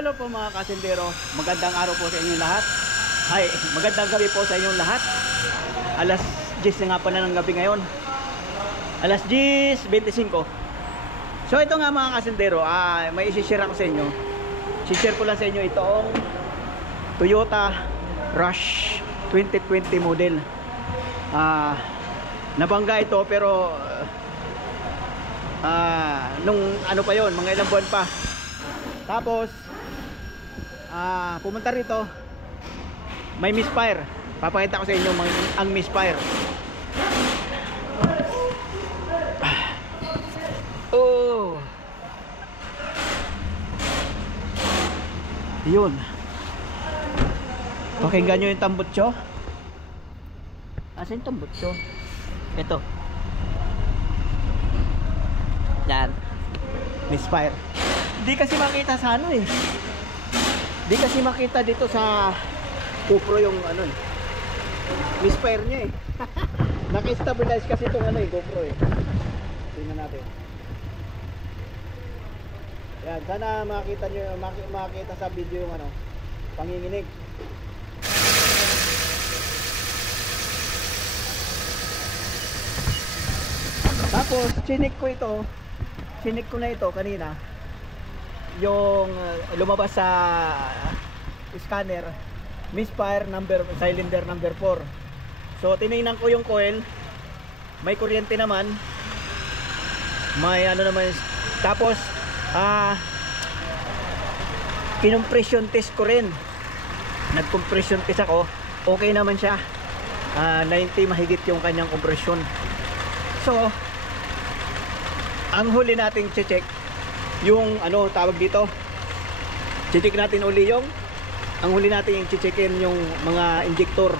Hello po mga kasindero, magandang araw po sa inyong lahat. Ay, magandang gabi po sa inyong lahat. Alas 10 na nga pala ng gabi ngayon. Alas 10:25. So ito nga mga kasindero, may isi-share ako sa inyo. I-share ko lang sa inyo itong Toyota Rush 2020 model. Nabangga ito pero nung ano pa yon, mga ilang buwan pa. Tapos pumunta rito, may misfire. Papakita ko sa inyo ang misfire. Oh, yun. Pakinggan nyo yung tambutso. Asan yung tambutso? Ito. Yan, misfire. Di kasi makita sa ano eh. Di kasi makita dito sa GoPro yung ano eh. Misfire niya eh. Naka-stabilize kasi itong ano eh, GoPro eh. Tingnan natin. Yan, sana makita nyo, makita sa video yung ano, panginginig. Tapos, chinik ko na ito kanina. Yung lumabas sa scanner, misfire cylinder number 4. So tinignan ko yung coil, may kuryente naman, may ano naman. Tapos kinompression test ko rin, nag-compression test ako, okay naman siya. 90 mahigit yung kanyang compression. So ang huli nating check yung ano tawag dito, check natin uli yung ang huli natin yung checkin yung mga injector.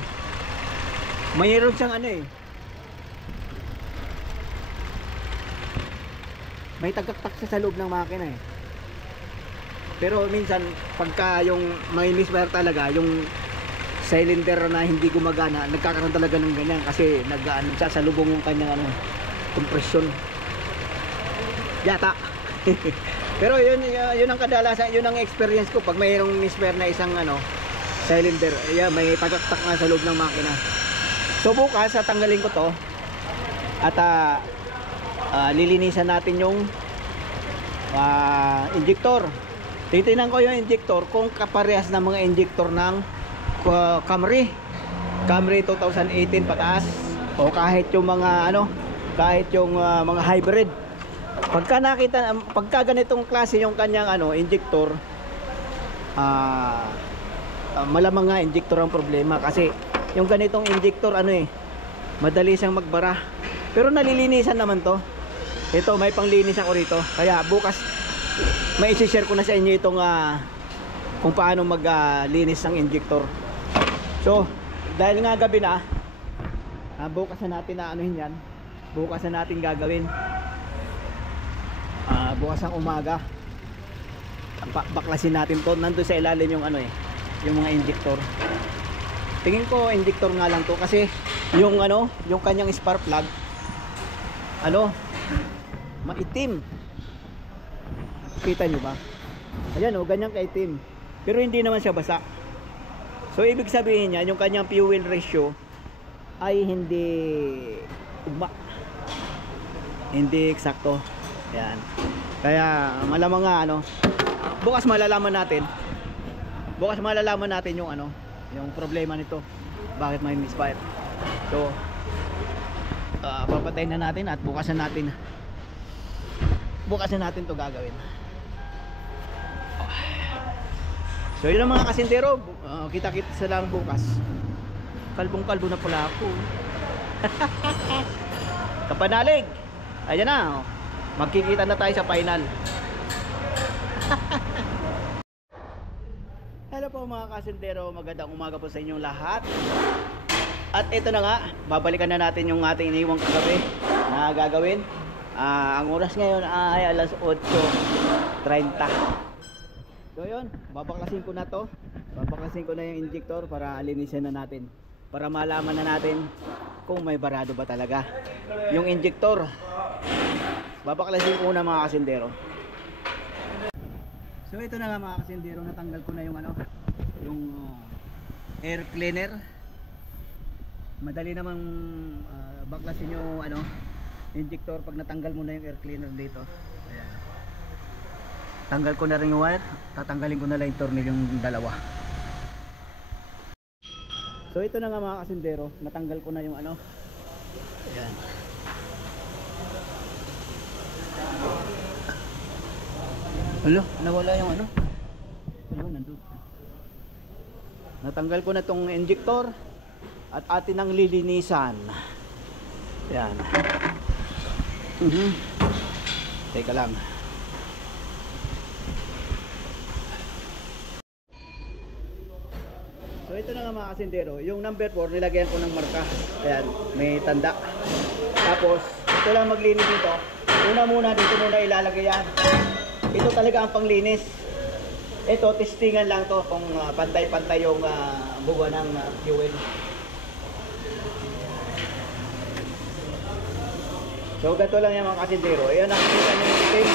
Mayroon siyang ano eh, may tagaktak sa loob ng makina eh. Pero minsan pagka yung may misfire talaga, yung cylinder na hindi gumagana, nagkakaroon talaga ng ganyan kasi nagsasalubong yung kanyang ano, compression yata. Pero yun ang kadalasan, yun ang experience ko pag mayroong misfire na isang ano cylinder, may tagaktak nga sa loob ng makina. So bukas tatanggalin ko to at lilinisan natin yung injector. Titingnan ko yung injector kung kaparehas ng mga injector ng Camry 2018 pataas, o kahit yung mga ano, kahit yung mga hybrid. Pagka ganitong klase yung kanyang ano injector, malamang nga injector ang problema, kasi yung ganitong injector ano eh, madali siyang magbara. Pero nalilinisan naman to. Ito, may panglinis ako rito. Kaya bukas may i-share ko na sa inyo itong kung paano maglinis ng injector. So dahil nga gabi na, bukas na natin na anuhin yan. Bukas na natin gagawin. Bukas ang umaga baklasin natin to. Nandun sa ilalim yung ano eh, yung mga injector. Tingin ko injector nga lang to, kasi yung ano, yung kanyang spark plug ano, maitim. Kita nyo ba? Ayan o, ganyan kaitim. Pero hindi naman siya basa. So ibig sabihin niya, yung kanyang fuel ratio ay hindi ugma, hindi eksakto. Yan. Kaya malamang nga ano, bukas malalaman natin. Bukas malalaman natin yung ano, yung problema nito. Bakit may misfire. So papatayin na natin at bukas na natin to gagawin. So yun ang mga kasintero, kita-kita sa lang bukas. Kalbong-kalbo na pala ako. Kapanalig. Ayan na, magkikita na tayo sa final. Hello po mga kasintero, magandang umaga po sa inyong lahat. At ito na nga, babalikan na natin yung ating iniwang kagabi na gagawin. Ang oras ngayon ay alas 8:30. So yun, babaklasin ko na to. Babaklasin ko na yung injector para linisin na natin, para malaman na natin kung may barado ba talaga yung injector. Babaklasin ko na mga kasindero. So ito na nga mga kasindero, natanggal ko na yung ano, yung air cleaner. Madali namang baklasin yung ano, injector pag natanggal mo na yung air cleaner dito. Ayan. Tanggal ko na rin yung wire, tatanggalin ko na lang yung tornilyo yung dalawa. So ito na nga mga kasindero, natanggal ko na yung ano. Ayan. Alo, nawala yung ano. Ayun, nandun. Natanggal ko na tong injector at atin ang lilinisan. Ayan. Teka lang. So ito na nga mga kasindero, yung number 4 nilagyan ko ng marka. Ayan, may tanda. Tapos ito lang maglinis dito. Una muna dito muna ilalagay yan. Ito talaga ang panglinis. Ito testingan lang to kung pantay-pantay yung buga ng fuel. So ganito lang yan mga kasindero. Ayan, nakikita nyo yung itim.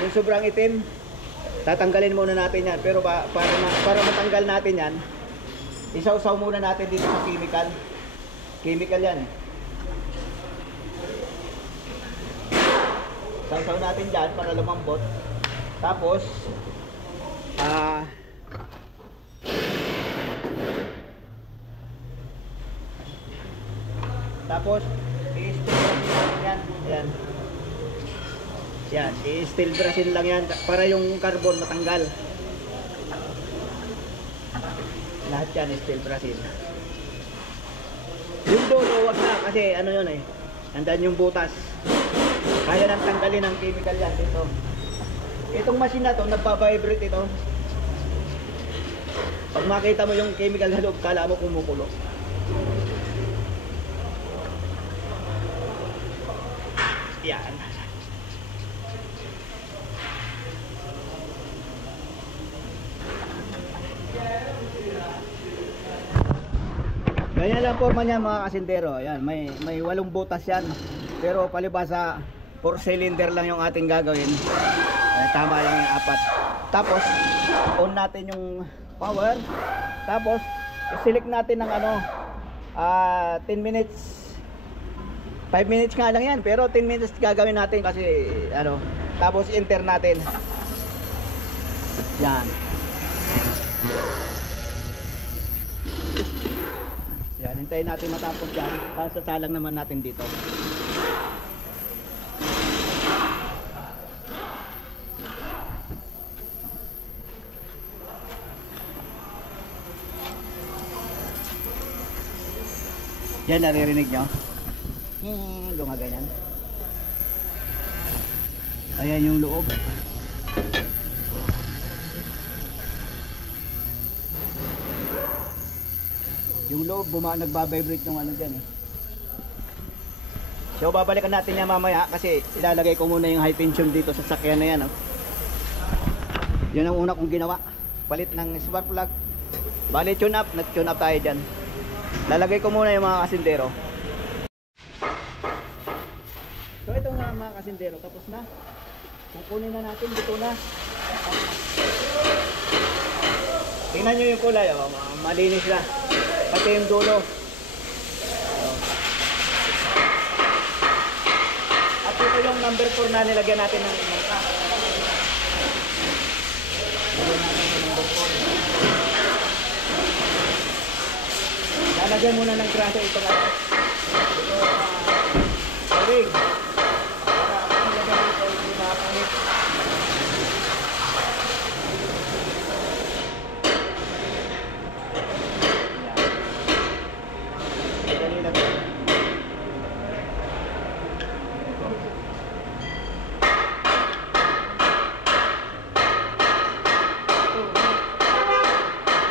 Yung sobrang itim, tatanggalin muna natin yan. Pero para matanggal natin yan, isaw-saw muna natin dito sa chemical. Chemical yan. Isaw-saw natin dyan para lumambot. Tapos i-steel brush yan. Ayan. Yan, i-steel brushin lang yan para yung carbon matanggal. Lahat yan steel brushin. Yung dulo wag na kasi ano yun nandan yung butas. Kaya nang tanggalin ng chemical yan dito. Itong machine na to nagpa-vibrate ito. Pag makita mo yung chemical sa loob, kala mo kumukulo. Yan. Ganyan lang forma niya mga kasindero. Ayan, may 8 butas yan. Pero palibasa 4 cylinder lang yung ating gagawin. Tama lang yung 4. Tapos on natin yung power. Tapos i-select natin ng ano 10 minutes. 5 minutes nga lang yan, pero 10 minutes gagawin natin kasi ano. Tapos enter natin. Yan. Yan, hintayin natin matapos yan. Sasalang naman natin dito. Yan, naririnig nyo? Lumaganyan. Ayan yung loob. Yung loob, nagbabibrate yung ano dyan So babalikan natin yan mamaya kasi ilalagay ko muna yung high tension dito sa sakyan na yan Yun ang una kong ginawa. Palit ng spark plug. Bali tune up, nag-tune up tayo dyan. Lalagay ko muna yung mga kasindero. So ito nga mga kasindero, tapos na. Kukunin na natin, dito na. Tingnan nyo yung kulay, malinis na. Pati yung dulo. At ito yung number 4 na nilagyan natin ng marka. Nilagyan natin yung number 4. Lalagyan muna ng grasa ito nga. Ito, ring. Para nilagyan dito, hindi makakamit.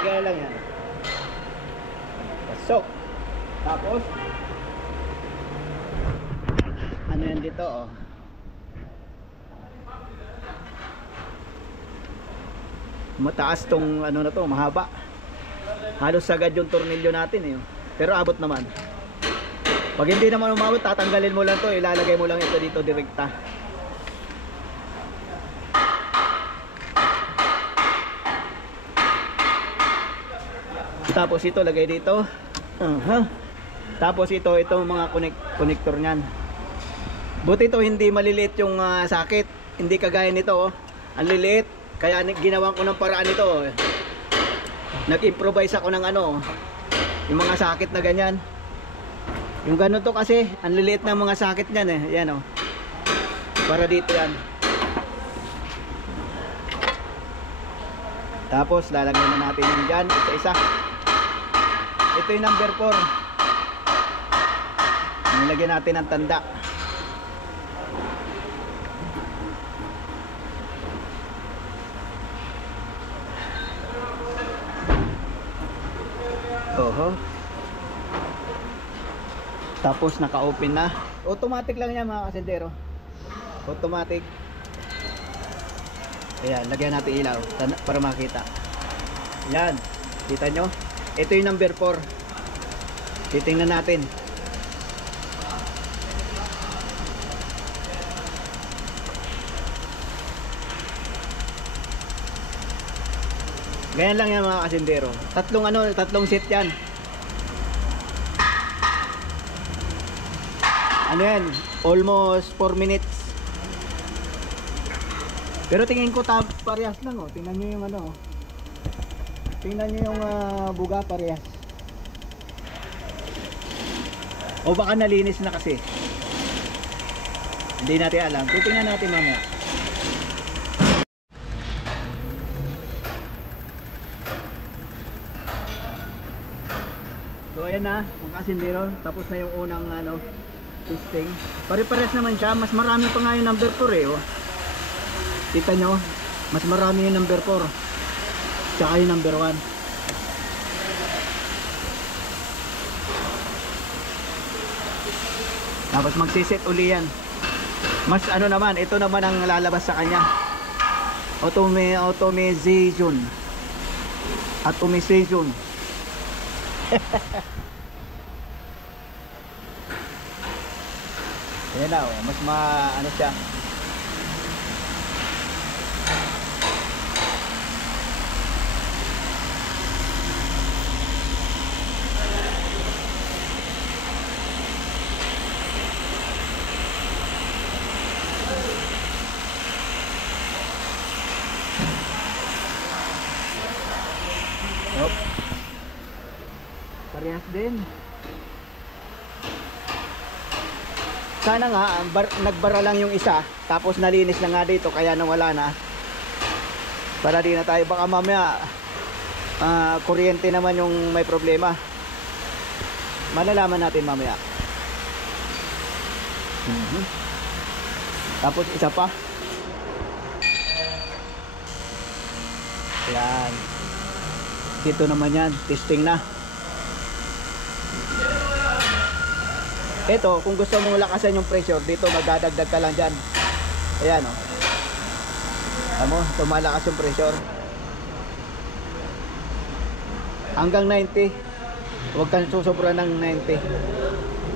Kaya lang yan. Pasok. Tapos ano yan dito mataas tong ano na to, mahaba. Halos sagad yung tornilyo natin pero abot naman. Pag hindi naman umabot, tatanggalin mo lang to, ilalagay mo lang ito dito direkta. Tapos ito lagay dito. Tapos itong mga connector niyan. Buti ito hindi maliliit yung sakit. Hindi kagaya nito, oh. Ang liliit. Kaya ginawan ko ng paraan ito, oh. Nag-improvise ako ng ano, yung mga sakit na ganyan. Yung ganun to kasi, ang liliit ng mga sakit niyan eh. Yan, oh. Para dito yan. Tapos lalagyan na natin yun dyan, isa-isa. Ito yung number 4. Nilagyan natin ang tanda. Oho. Tapos naka-open na. Automatic lang yan mga kasendero. Automatic. Ayan, lagyan natin ilaw para makita. Yan. Kita nyo? Ito yung number 4. Titingnan natin. Ganyan lang yan mga kasindero. Tatlong set yan. Ano yan? Almost 4 minutes. Pero tingin ko parehas lang, oh. Tingnan nyo yung ano. Tingnan nyo yung buga parehas. O baka nalinis na kasi. Hindi natin alam. Titingnan natin mamaya. So ayan na, mga kasindero. Tapos na yung unang testing. Pare-pares naman siya. Mas marami pa nga yung number 4 eh, oh. Kita nyo, mas marami yung number 4 tsaka yung number 1. Tapos magsiset uli yan. Mas ano naman, ito naman ang lalabas sa kanya. Automation. Automation. Ayan na, oh. Mas ano siya. Parehas din. Sana nga nagbara lang yung isa, tapos nalinis na nga dito kaya nawala na. Para di na tayo baka mamaya kuryente naman yung may problema. Malalaman natin mamaya. Tapos isa pa. Yan. Dito naman yan, testing na. Ito, kung gusto mong lakasan yung pressure, dito magdadagdag ka lang dyan. Ayan, o. Tamo, tumalakas yung pressure. Hanggang 90. Huwag kang susobra ng 90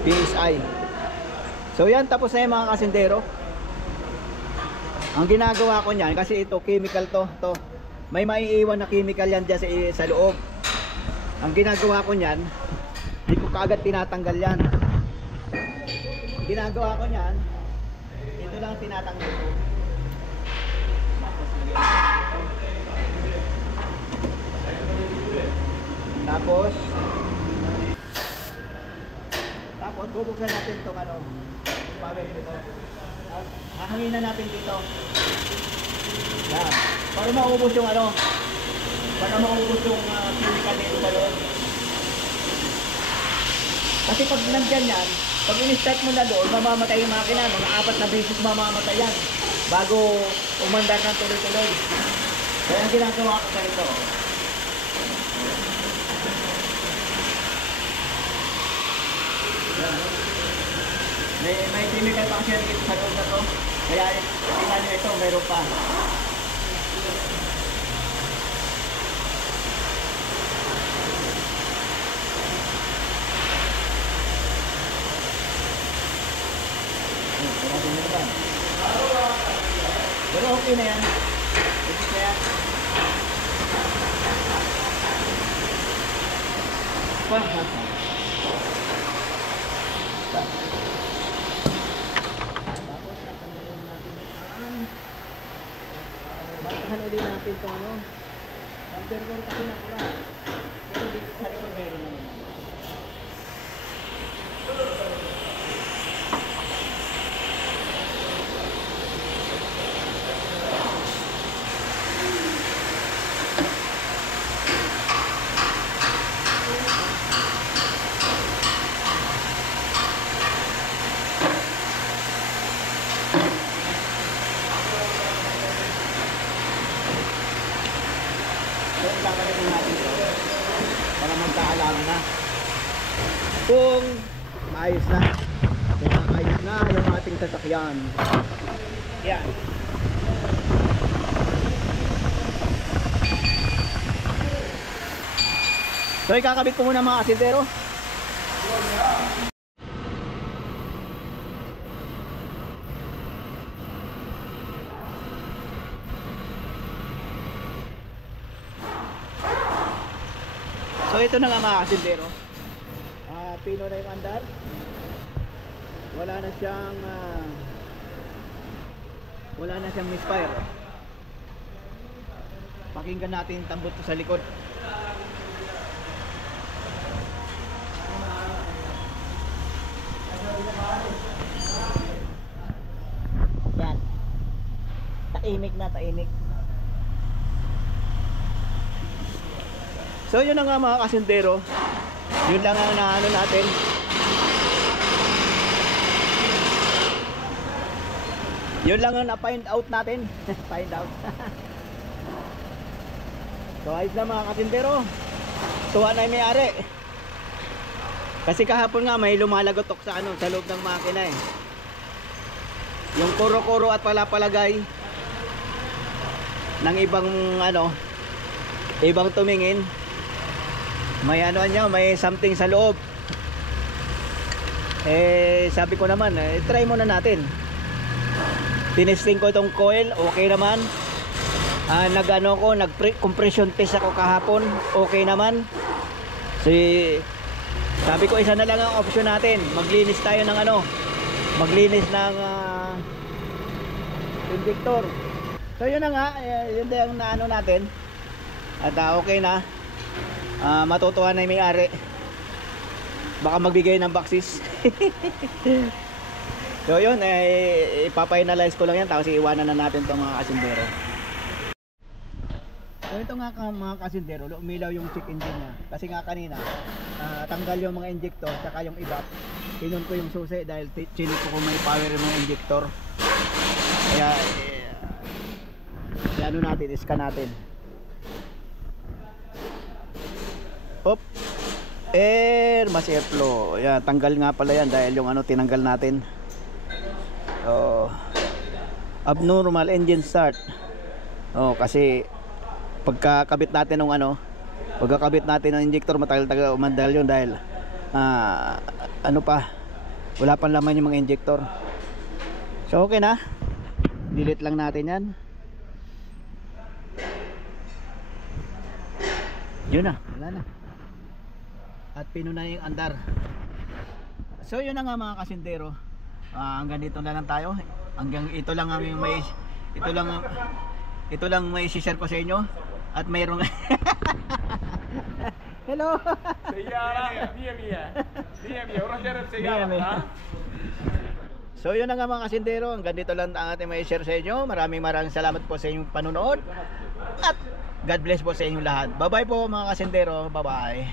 PSI. So yan, tapos na yung mga kasindero. Ang ginagawa ko niyan, kasi ito, chemical to. May maiiwan na chemical yan dyan sa loob. Ang ginagawa ko niyan, hindi ko kaagad tinatanggal yan. Ginagawa ko niyan, ito lang tinatanggal ko. Tapos bubuksan natin itong power dito. Hahanginan natin dito. Yan. Para maubos yung chemical dito sa loob. Kasi pag nandyan yan, pag in-start mo na doon, mamamatay yung makina. Mga 4 na beses mamamatay yan bago umandar ng tuloy-tuloy. Kaya ang ginagawa ko ganito. May chemical pa kasi dito sa loob na to. Kaya tingnan nyo ito, mayroon pa. Pero okay na yan. Okay na yan. Pa. Batahan ulit natin ito ano. Underground kasi nakura. Pero dito sa likod meron naman. So, ikakalitin natin ito para magkaalam na kung maayos na. Kung maayos na yung ating sasakyan. Yan. So, ikakabit ko muna mga asintero. So ito na nga mga kasindero, pino na yung andar, wala na siyang misfire. Pakinggan natin yung tambot sa likod. Yan, taimik na taimik. So yun na nga mga kasindero, yun lang ang naano natin. Yun lang ang na-find out natin. Find out. So ayos na mga kasindero, tuwa na yung may-ari. Kasi kahapon nga may lumalagotok sa ano, sa loob ng makina eh. Yung kuro-kuro at palapalagay ng ibang ano, ibang tumingin. May ano niya, may something sa loob. Eh sabi ko naman, try muna natin. Tinesting ko itong coil, okay naman. Nag-compression test ako kahapon, okay naman. Sabi ko isa na lang ang option natin. Maglinis tayo ng ano, maglinis ng injector. So yun na nga, yun din ang naano natin. At okay na. Matutuwa na yung may-ari. Baka magbigay ng boxes. So yun, ipapa-analyze ko lang yan, tapos iiwanan na natin itong mga kasindero. So ito nga mga kasindero, umilaw yung check engine niya. Kasi nga kanina, tanggal yung mga injector, saka yung evap. Pinon ko yung susi dahil chinik ko kung may power yung mga injector. Kaya ano natin, iskan natin. Op, mass airflow. Yan, tanggal nga pala yan dahil yung ano tinanggal natin. Abnormal engine start. Kasi pagkakabit natin ng ano, pagkakabit natin ng injector, matagal-tagal umandal yun dahil ano pa, wala pang laman yung mga injector. So okay na, delete lang natin yan. Yun na, wala na. At pinuna yung andar. So yun na nga mga kasindero, hanggang dito na lang tayo. Hanggang ito lang ang may ito lang may share ko sa inyo. At mayroong hello. So yun na nga mga kasindero, hanggang dito lang ang ating may share sa inyo. Maraming salamat po sa inyong panonood. At God bless po sa inyong lahat. Bye bye po mga kasindero. Bye bye.